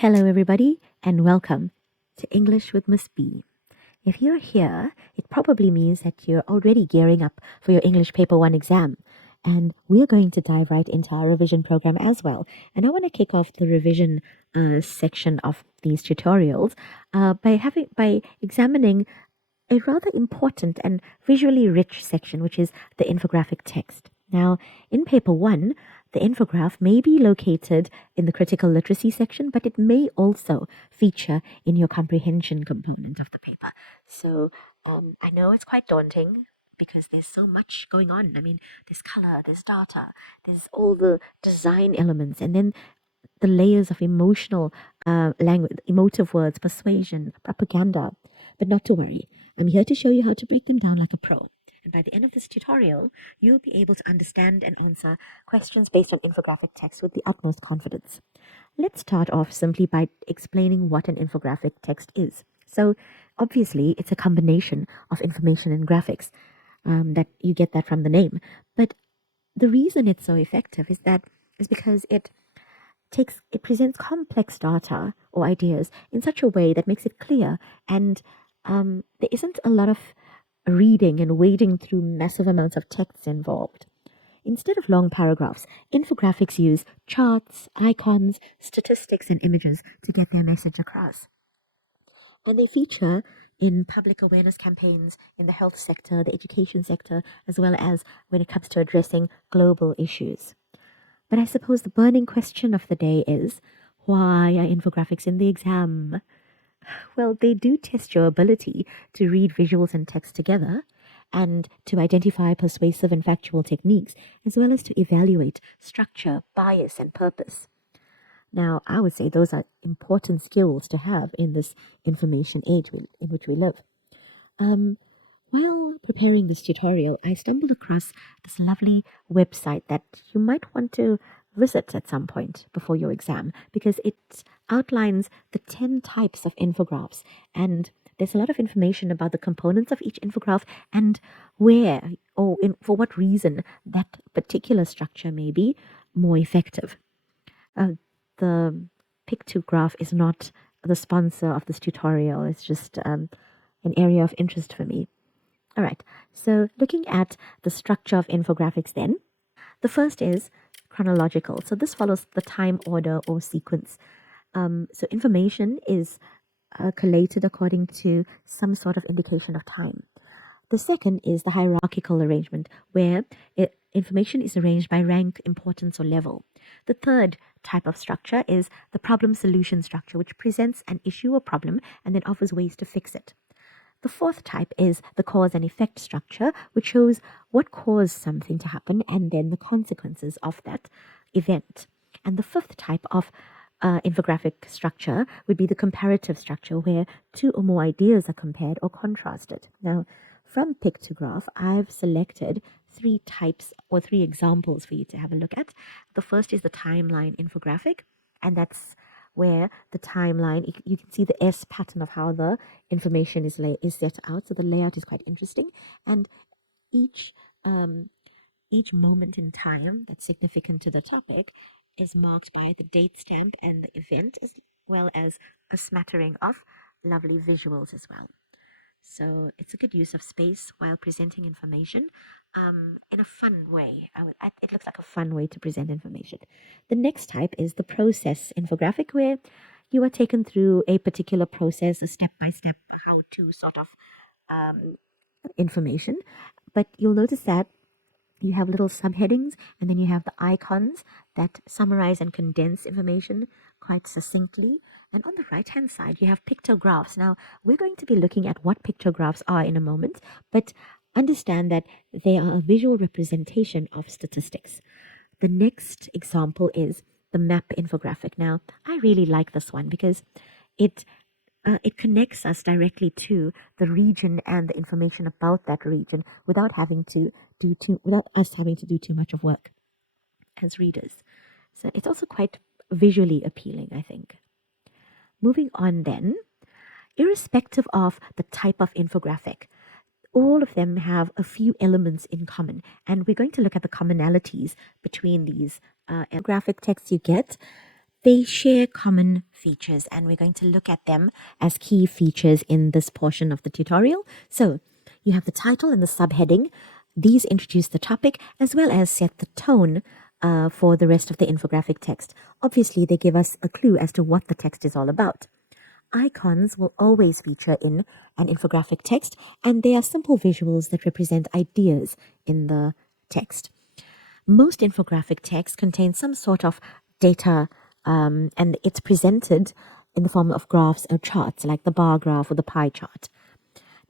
Hello, everybody, and welcome to English with Miss B. If you're here, it probably means that you're already gearing up for your English Paper 1 exam. And we're going to dive right into our revision program as well. And I want to kick off the revision section of these tutorials by examining a rather important and visually rich section, which is the infographic text. Now, in Paper 1, the infograph may be located in the critical literacy section, but it may also feature in your comprehension component of the paper. So I know it's quite daunting because there's so much going on. I mean, there's color, there's data, there's all the design elements, and then the layers of emotional language, emotive words, persuasion, propaganda. But not to worry. I'm here to show you how to break them down like a pro. And by the end of this tutorial, you'll be able to understand and answer questions based on infographic text with the utmost confidence. Let's start off simply by explaining what an infographic text is. So, obviously, it's a combination of information and graphics. That you get that from the name. But the reason it's so effective is because it presents complex data or ideas in such a way that makes it clear, and there isn't a lot of reading and wading through massive amounts of text involved. Instead of long paragraphs, infographics use charts, icons, statistics, and images to get their message across. And they feature in public awareness campaigns in the health sector, the education sector, as well as when it comes to addressing global issues. But I suppose the burning question of the day is, why are infographics in the exam? Well, they do test your ability to read visuals and text together and to identify persuasive and factual techniques, as well as to evaluate structure, bias, and purpose. Now, I would say those are important skills to have in this information age in which we live. While preparing this tutorial, I stumbled across this lovely website that you might want to visit at some point before your exam, because it outlines the 10 types of infographics, and there's a lot of information about the components of each infograph and where or for what reason that particular structure may be more effective. The Pictograph is not the sponsor of this tutorial. It's just an area of interest for me. All right, so looking at the structure of infographics then, the first is chronological. So this follows the time order or sequence. So information is collated according to some sort of indication of time. The second is the hierarchical arrangement, where information is arranged by rank, importance, or level. The third type of structure is the problem-solution structure, which presents an issue or problem and then offers ways to fix it. The fourth type is the cause and effect structure, which shows what caused something to happen and then the consequences of that event. And the fifth type of infographic structure would be the comparative structure, where two or more ideas are compared or contrasted. Now, from Pictograph, I've selected 3 types or 3 examples for you to have a look at. The first is the timeline infographic, and that's where the timeline, you can see the S pattern of how the information is set out. So the layout is quite interesting, and each moment in time that's significant to the topic is marked by the date stamp and the event, as well as a smattering of lovely visuals as well. So it's a good use of space while presenting information in a fun way. It looks like a fun way to present information. The next type is the process infographic, where you are taken through a particular process, a step-by-step how-to sort of information. But you'll notice that you have little subheadings, and then you have the icons that summarize and condense information quite succinctly. And on the right-hand side, you have pictographs. Now, we're going to be looking at what pictographs are in a moment, but understand that they are a visual representation of statistics. The next example is the map infographic. Now, I really like this one because it connects us directly to the region and the information about that region without us having to do too much of work as readers. So it's also quite visually appealing, I think. Moving on then, irrespective of the type of infographic, all of them have a few elements in common, and we're going to look at the commonalities between these infographic texts you get. They share common features, and we're going to look at them as key features in this portion of the tutorial. So you have the title and the subheading. These introduce the topic as well as set the tone for the rest of the infographic text. Obviously, they give us a clue as to what the text is all about. Icons will always feature in an infographic text, and they are simple visuals that represent ideas in the text. Most infographic text contains some sort of data, and it's presented in the form of graphs or charts, like the bar graph or the pie chart.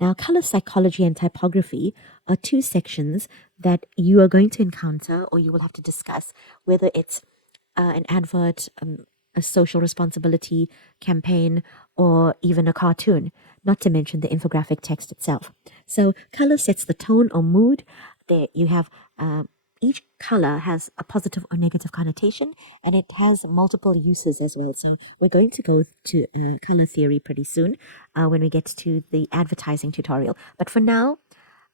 Now, color psychology and typography are two sections that you are going to encounter, or you will have to discuss, whether it's an advert, a social responsibility campaign, or even a cartoon, not to mention the infographic text itself. So color sets the tone or mood. There you have each color has a positive or negative connotation, and it has multiple uses as well. So we're going to go to color theory pretty soon when we get to the advertising tutorial. But for now,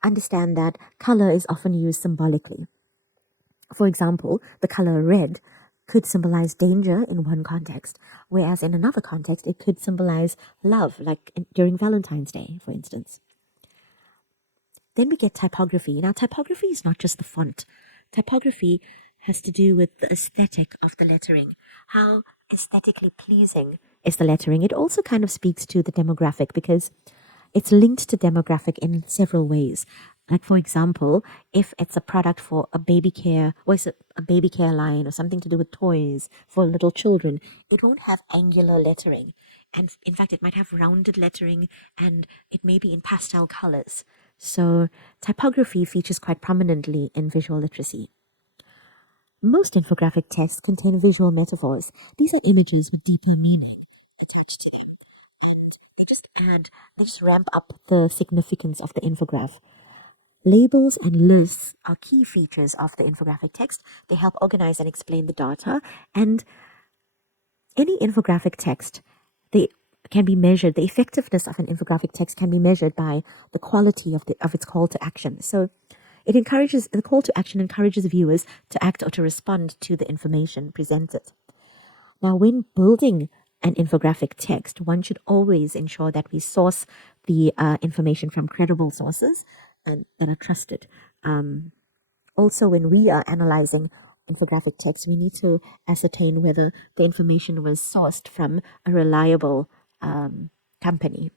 understand that color is often used symbolically. For example, the color red could symbolize danger in one context, whereas in another context, it could symbolize love, like during Valentine's Day, for instance. Then we get typography. Now, typography is not just the font. Typography has to do with the aesthetic of the lettering. How aesthetically pleasing is the lettering? It also kind of speaks to the demographic because it's linked to demographic in several ways. Like, for example, if it's a product for a baby care, or it's a baby care line or something to do with toys for little children, it won't have angular lettering. And in fact, it might have rounded lettering, and it may be in pastel colors. So typography features quite prominently in visual literacy. Most infographic texts contain visual metaphors. These are images with deeper meaning attached to them. They just ramp up the significance of the infograph. Labels and lists are key features of the infographic text. They help organize and explain the data, and any infographic text, they can be measured. The effectiveness of an infographic text can be measured by the quality of its call to action. So the call to action encourages viewers to act or to respond to the information presented. Now, when building an infographic text, one should always ensure that we source the information from credible sources that are trusted. Also, when we are analyzing infographic text, we need to ascertain whether the information was sourced from a reliable company.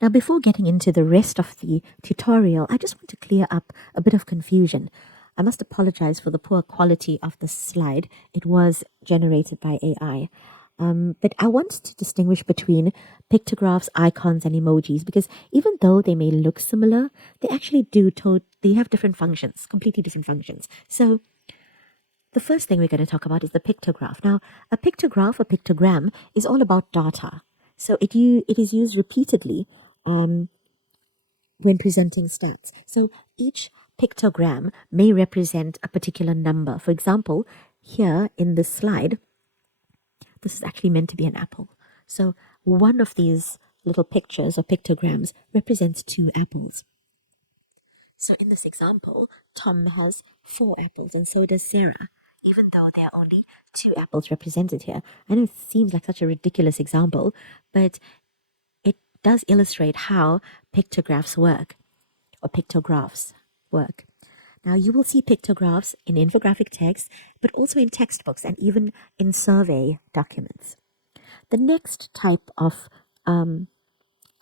Now, before getting into the rest of the tutorial, I just want to clear up a bit of confusion. I must apologize for the poor quality of this slide. It was generated by AI. But I want to distinguish between pictographs, icons, and emojis, because even though they may look similar, they actually they have different functions, completely different functions. So the first thing we're going to talk about is the pictograph. Now, a pictograph, a pictogram, is all about data. So it is used repeatedly when presenting stats. So each pictogram may represent a particular number. For example, here in this slide, this is actually meant to be an apple. So one of these little pictures or pictograms represents 2 apples. So in this example, Tom has 4 apples, and so does Sarah, even though there are only 2 apples represented here. I know it seems like such a ridiculous example, but it does illustrate how pictographs work, or pictographs work. Now, you will see pictographs in infographic text, but also in textbooks and even in survey documents. The next type of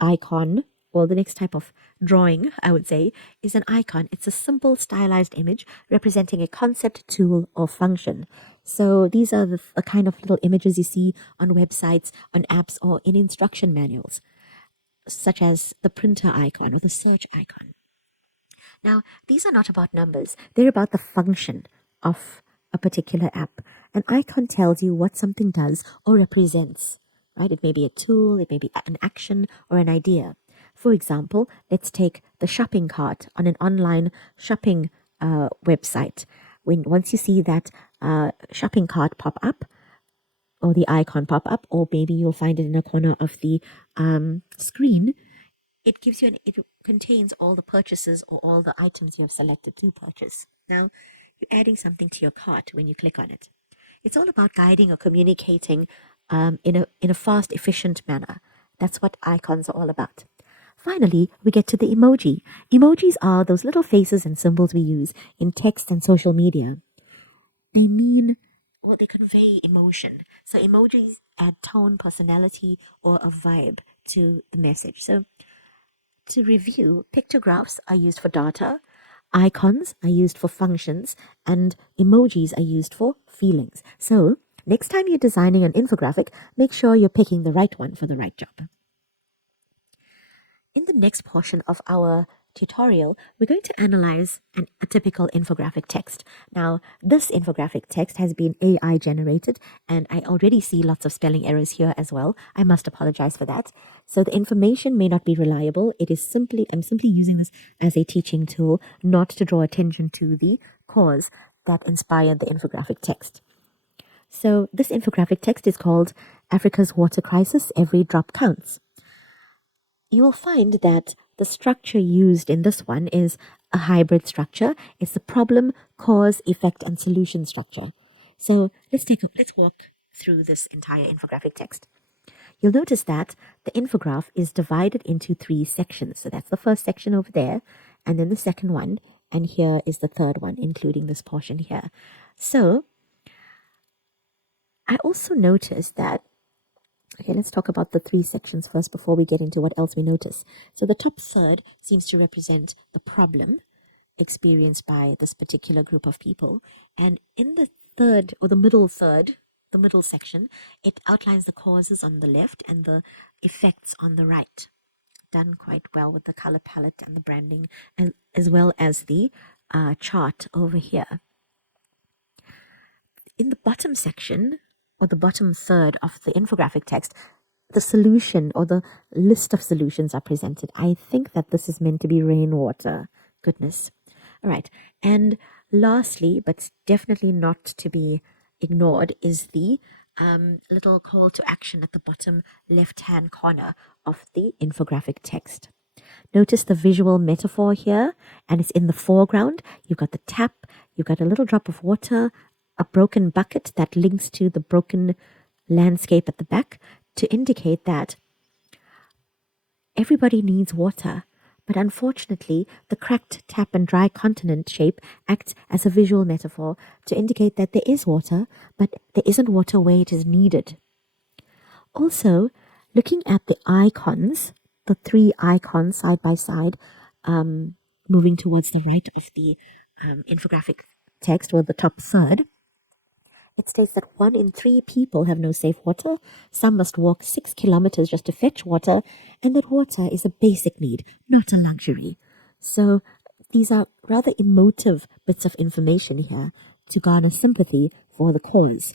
icon, or the next type of drawing, I would say, is an icon. It's a simple stylized image representing a concept, tool, or function. So these are the kind of little images you see on websites, on apps, or in instruction manuals, such as the printer icon or the search icon. Now, these are not about numbers. They're about the function of a particular app. An icon tells you what something does or represents, right? It may be a tool, it may be an action, or an idea. For example, let's take the shopping cart on an online shopping website. Once you see that shopping cart pop up, or the icon pop up, or maybe you'll find it in a corner of the screen, it contains all the purchases or all the items you have selected to purchase. Now, you're adding something to your cart when you click on it. It's all about guiding or communicating in a fast, efficient manner. That's what icons are all about. Finally, we get to the emoji. Emojis are those little faces and symbols we use in text and social media. They mean, or they convey emotion. So emojis add tone, personality, or a vibe to the message. So to review, pictographs are used for data, icons are used for functions, and emojis are used for feelings. So next time you're designing an infographic, make sure you're picking the right one for the right job. In the next portion of our tutorial, we're going to analyze a typical infographic text. Now, this infographic text has been AI generated, and I already see lots of spelling errors here as well. I must apologize for that. So the information may not be reliable. I'm simply using this as a teaching tool, not to draw attention to the cause that inspired the infographic text. So this infographic text is called Africa's Water Crisis, Every Drop Counts. You will find that the structure used in this one is a hybrid structure. It's the problem, cause, effect, and solution structure. So let's walk through this entire infographic text. You'll notice that the infograph is divided into 3 sections. So that's the first section over there, and then the second one, and here is the third one, including this portion here. So I also noticed that okay, let's talk about the 3 sections first before we get into what else we notice. So the top third seems to represent the problem experienced by this particular group of people. And in the third, or the middle third, the middle section, it outlines the causes on the left and the effects on the right. Done quite well with the color palette and the branding, and as well as the chart over here. In the bottom section, or the bottom third of the infographic text, the solution or the list of solutions are presented. I think that this is meant to be rainwater. Goodness. All right. And lastly, but definitely not to be ignored, is the little call to action at the bottom left-hand corner of the infographic text. Notice the visual metaphor here, and it's in the foreground. You've got the tap, you've got a little drop of water, a broken bucket that links to the broken landscape at the back to indicate that everybody needs water. But unfortunately, the cracked tap and dry continent shape acts as a visual metaphor to indicate that there is water, but there isn't water where it is needed. Also, looking at the icons, the 3 icons side by side, moving towards the right of the infographic text, or the top third, it states that 1 in 3 people have no safe water, some must walk 6 kilometers just to fetch water, and that water is a basic need, not a luxury. So these are rather emotive bits of information here to garner sympathy for the cause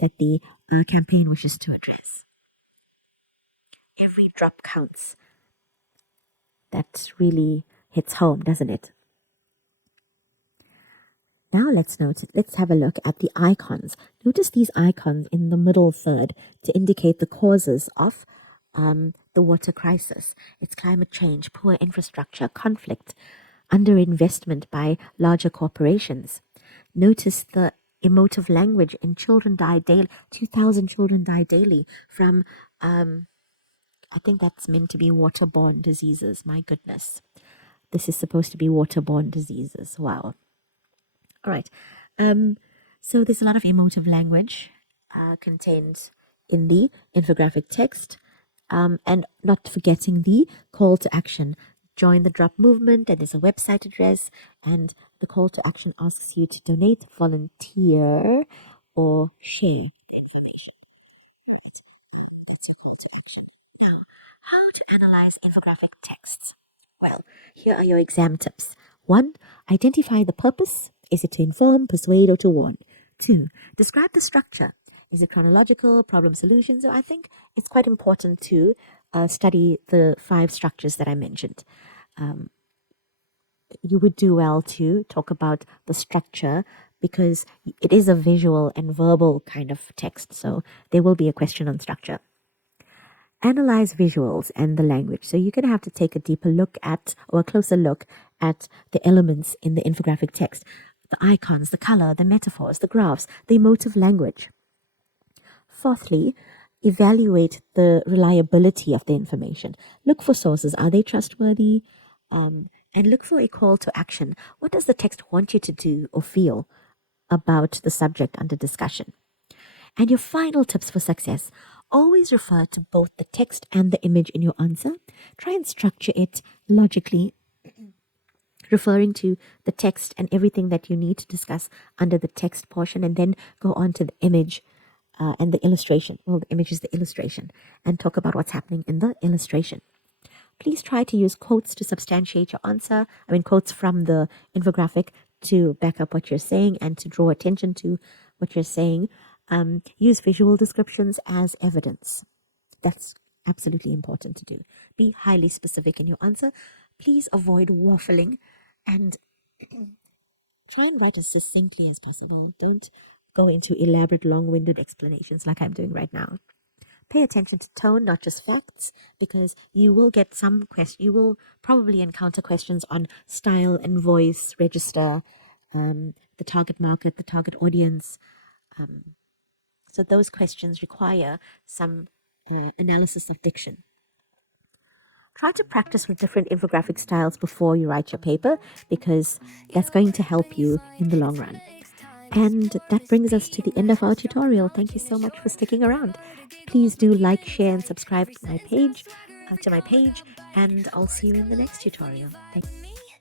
that the campaign wishes to address. Every drop counts. That really hits home, doesn't it? Now let's have a look at the icons. Notice these icons in the middle third to indicate the causes of the water crisis. It's climate change, poor infrastructure, conflict, underinvestment by larger corporations. Notice the emotive language in children die daily. 2,000 children die daily from, I think that's meant to be waterborne diseases. My goodness. This is supposed to be waterborne diseases. Wow. All right. So there's a lot of emotive language contained in the infographic text, and not forgetting the call to action. Join the drop movement, and there's a website address, and the call to action asks you to donate, volunteer, or share the information. Right. That's your call to action. Now, how to analyze infographic texts? Well, here are your exam tips. 1. Identify the purpose. Is it to inform, persuade, or to warn? 2. Describe the structure. Is it chronological, problem solution? So I think it's quite important to study the 5 structures that I mentioned. You would do well to talk about the structure because it is a visual and verbal kind of text. So there will be a question on structure. Analyze visuals and the language. So you're going to have to take a deeper look at, or a closer look at, the elements in the infographic text. The icons, the color, the metaphors, the graphs, the emotive language. Fourthly, evaluate the reliability of the information. Look for sources. Are they trustworthy? And look for a call to action. What does the text want you to do or feel about the subject under discussion? And your final tips for success: always refer to both the text and the image in your answer. Try and structure it logically, referring to the text and everything that you need to discuss under the text portion, and then go on to the image and the illustration. Well, the image is the illustration, and talk about what's happening in the illustration. Please try to use quotes to substantiate your answer. Quotes from the infographic to back up what you're saying and to draw attention to what you're saying. Use visual descriptions as evidence. That's absolutely important to do. Be highly specific in your answer. Please avoid waffling and try and write as succinctly as possible. Don't go into elaborate, long-winded explanations like I'm doing right now. Pay attention to tone, not just facts, because you will get some questions. You will probably encounter questions on style and voice, register, the target market, the target audience. So those questions require some analysis of diction. Try to practice with different infographic styles before you write your paper, because that's going to help you in the long run. And that brings us to the end of our tutorial. Thank you so much for sticking around. Please do like, share, and subscribe to my page, and I'll see you in the next tutorial. Thank you.